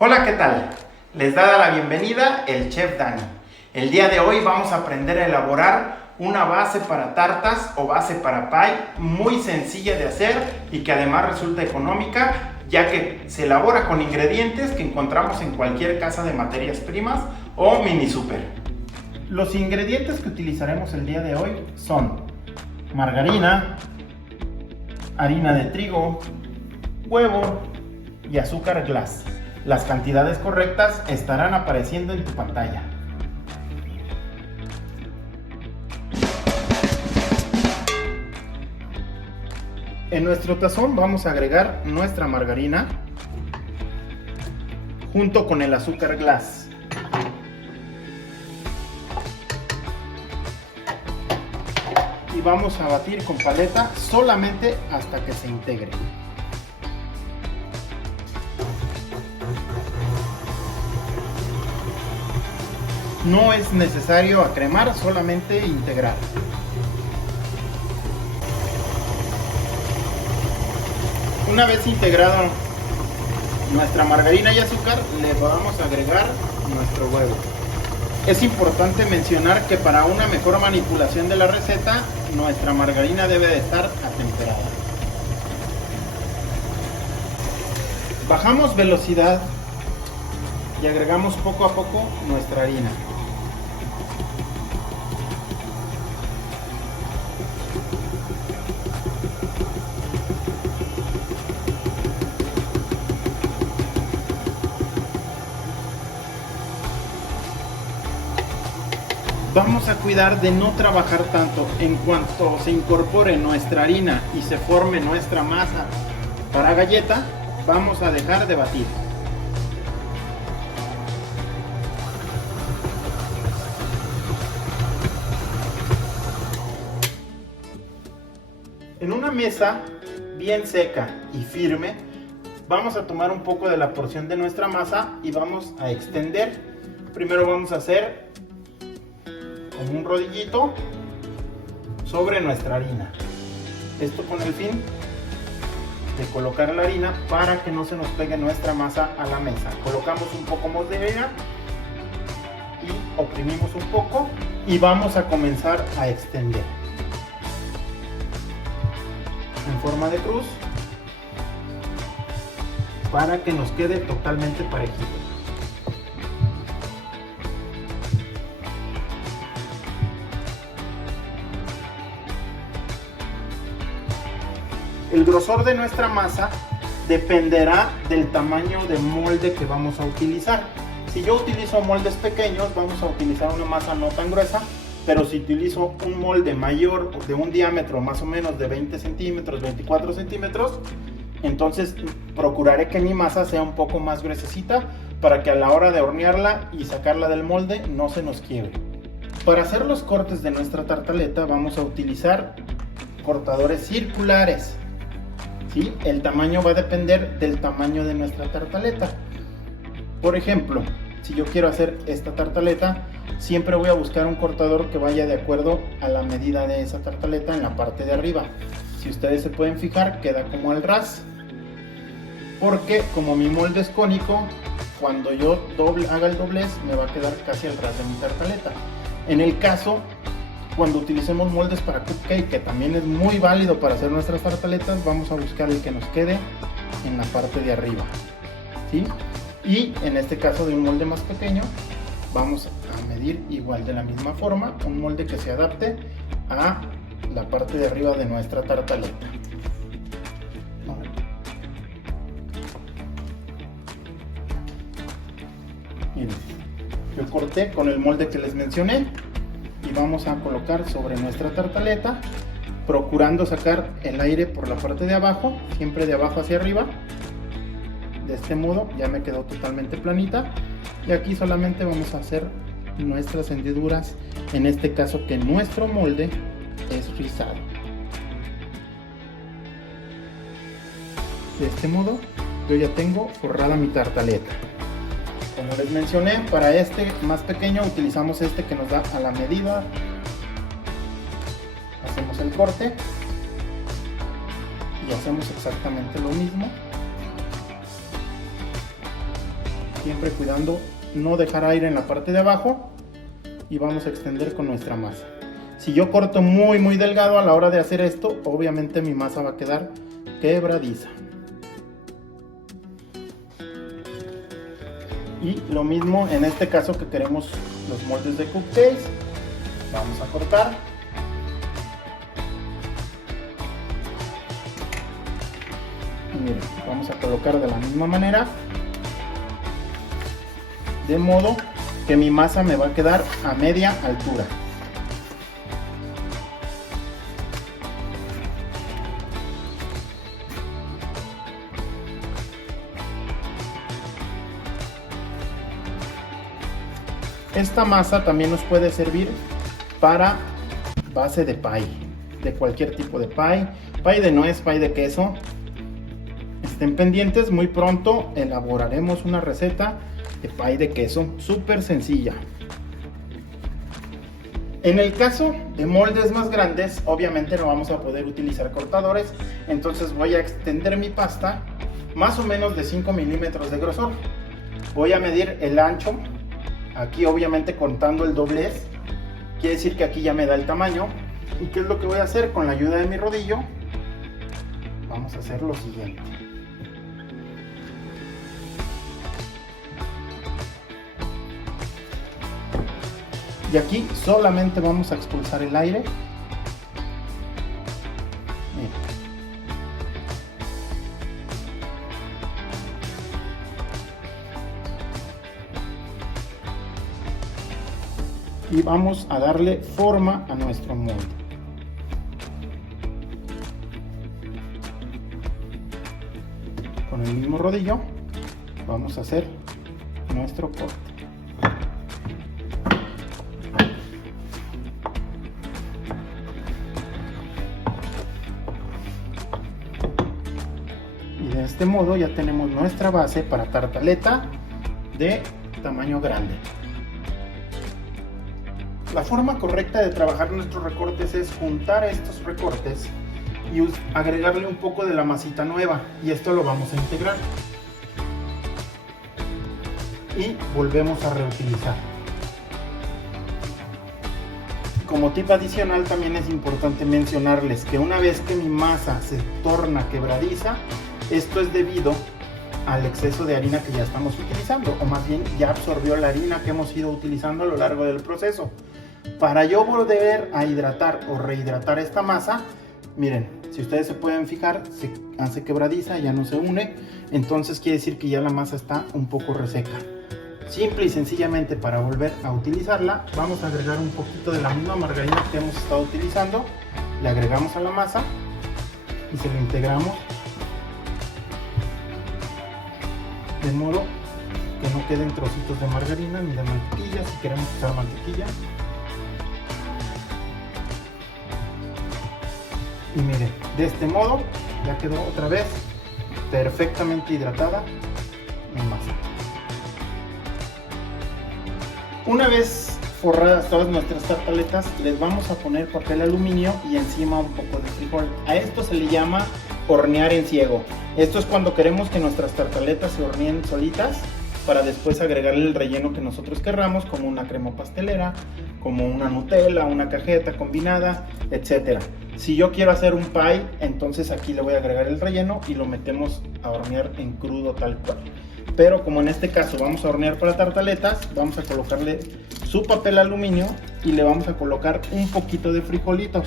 Hola, ¿qué tal? Les da la bienvenida el Chef Dani. El día de hoy vamos a aprender a elaborar una base para tartas o base para pie muy sencilla de hacer y que además resulta económica, ya que se elabora con ingredientes que encontramos en cualquier casa de materias primas o mini super. Los ingredientes que utilizaremos el día de hoy son margarina, harina de trigo, huevo y azúcar glass. Las cantidades correctas estarán apareciendo en tu pantalla. En nuestro tazón vamos a agregar nuestra margarina junto con el azúcar glass. Y vamos a batir con paleta solamente hasta que se integre. No es necesario acremar, solamente integrar. Una vez integrado nuestra margarina y azúcar, le vamos a agregar nuestro huevo. Es importante mencionar que para una mejor manipulación de la receta, nuestra margarina debe de estar atemperada. Bajamos velocidad y agregamos poco a poco nuestra harina. Vamos a cuidar de no trabajar tanto. En cuanto se incorpore nuestra harina y se forme nuestra masa para galleta, vamos a dejar de batir. En una mesa bien seca y firme, vamos a tomar un poco de la porción de nuestra masa y vamos a extender. Primero vamos a hacer como un rodillito sobre nuestra harina. Esto con el fin de colocar la harina para que no se nos pegue nuestra masa a la mesa. Colocamos un poco más de harina y oprimimos un poco y vamos a comenzar a extender en forma de cruz para que nos quede totalmente parejito. El grosor de nuestra masa dependerá del tamaño de molde que vamos a utilizar. Si yo utilizo moldes pequeños, vamos a utilizar una masa no tan gruesa, pero si utilizo un molde mayor, de un diámetro más o menos de 20 centímetros, 24 centímetros, entonces procuraré que mi masa sea un poco más gruesecita para que a la hora de hornearla y sacarla del molde no se nos quiebre. Para hacer los cortes de nuestra tartaleta vamos a utilizar cortadores circulares. ¿Sí? El tamaño va a depender del tamaño de nuestra tartaleta. Por ejemplo, si yo quiero hacer esta tartaleta, siempre voy a buscar un cortador que vaya de acuerdo a la medida de esa tartaleta en la parte de arriba. Si ustedes se pueden fijar, queda como al ras, porque como mi molde es cónico, cuando yo haga el doblez me va a quedar casi al ras de mi tartaleta. En el caso cuando utilicemos moldes para cupcake, que también es muy válido para hacer nuestras tartaletas, vamos a buscar el que nos quede en la parte de arriba, ¿sí? Y en este caso de un molde más pequeño, vamos a medir igual de la misma forma, un molde que se adapte a la parte de arriba de nuestra tartaleta. Miren, yo corté con el molde que les mencioné y vamos a colocar sobre nuestra tartaleta, procurando sacar el aire por la parte de abajo, siempre de abajo hacia arriba. De este modo ya me quedó totalmente planita y aquí solamente vamos a hacer nuestras hendiduras, en este caso que nuestro molde es rizado. De este modo yo ya tengo forrada mi tartaleta. Como les mencioné, para este más pequeño utilizamos este que nos da a la medida. Hacemos el corte y hacemos exactamente lo mismo siempre cuidando no dejar aire en la parte de abajo, y vamos a extender con nuestra masa. Si yo corto muy delgado a la hora de hacer esto, obviamente mi masa va a quedar quebradiza. Y lo mismo en este caso que queremos los moldes de cupcakes. Vamos a cortar. Y miren, vamos a colocar de la misma manera, de modo que mi masa me va a quedar a media altura. Esta masa también nos puede servir para base de pie, de cualquier tipo de pie de nuez, pie de queso. Estén pendientes, muy pronto elaboraremos una receta de pie de queso súper sencilla. En el caso de moldes más grandes, obviamente no vamos a poder utilizar cortadores, entonces voy a extender mi pasta más o menos de 5 milímetros de grosor. Voy a medir el ancho. Aquí obviamente contando el doblez, quiere decir que aquí ya me da el tamaño. ¿Y qué es lo que voy a hacer? Con la ayuda de mi rodillo, vamos a hacer lo siguiente. Y aquí solamente vamos a expulsar el aire. Miren. Y vamos a darle forma a nuestro molde. Con el mismo rodillo vamos a hacer nuestro corte. Y de este modo ya tenemos nuestra base para tartaleta de tamaño grande. La forma correcta de trabajar nuestros recortes es juntar estos recortes y agregarle un poco de la masita nueva, y esto lo vamos a integrar y volvemos a reutilizar. Como tip adicional, también es importante mencionarles que una vez que mi masa se torna quebradiza, esto es debido al exceso de harina que ya estamos utilizando, o más bien ya absorbió la harina que hemos ido utilizando a lo largo del proceso. Para yo volver a hidratar o rehidratar esta masa, miren, si ustedes se pueden fijar, se hace quebradiza, ya no se une, entonces quiere decir que ya la masa está un poco reseca. Simple y sencillamente, para volver a utilizarla, vamos a agregar un poquito de la misma margarina que hemos estado utilizando, le agregamos a la masa y se lo integramos de modo que no queden trocitos de margarina ni de mantequilla, si queremos usar mantequilla. Y miren, de este modo ya quedó otra vez perfectamente hidratada mi masa. Una vez forradas todas nuestras tartaletas, les vamos a poner papel aluminio y encima un poco de frijol. A esto se le llama hornear en ciego. Esto es cuando queremos que nuestras tartaletas se horneen solitas, para después agregarle el relleno que nosotros querramos, como una crema pastelera, como una Nutella, una cajeta combinada, etc. Si yo quiero hacer un pie, entonces aquí le voy a agregar el relleno y lo metemos a hornear en crudo tal cual. Pero como en este caso vamos a hornear para tartaletas, vamos a colocarle su papel aluminio y le vamos a colocar un poquito de frijolitos.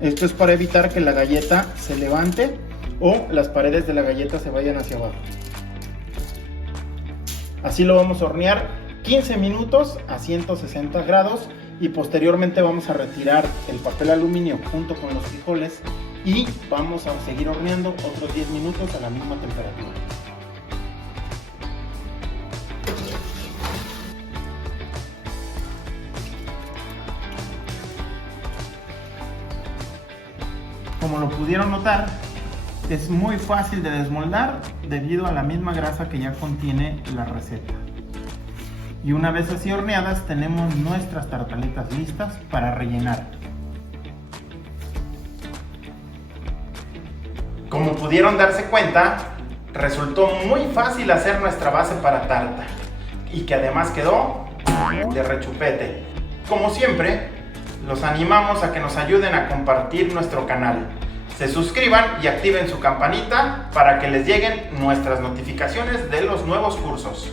Esto es para evitar que la galleta se levante o las paredes de la galleta se vayan hacia abajo. Así lo vamos a hornear 15 minutos a 160 grados y posteriormente vamos a retirar el papel aluminio junto con los frijoles y vamos a seguir horneando otros 10 minutos a la misma temperatura. Como lo pudieron notar, es muy fácil de desmoldar debido a la misma grasa que ya contiene la receta. Y una vez así horneadas, tenemos nuestras tartaletas listas para rellenar. Como pudieron darse cuenta, Resultó muy fácil hacer nuestra base para tarta y que además quedó de rechupete. Como siempre, los animamos a que nos ayuden a compartir nuestro canal. Se suscriban y activen su campanita para que les lleguen nuestras notificaciones de los nuevos cursos.